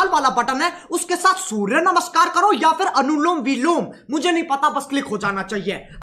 लाल वाला बटन है उसके साथ सूर्य नमस्कार करो या फिर अनुलोम विलोम, मुझे नहीं पता, बस क्लिक हो जाना चाहिए।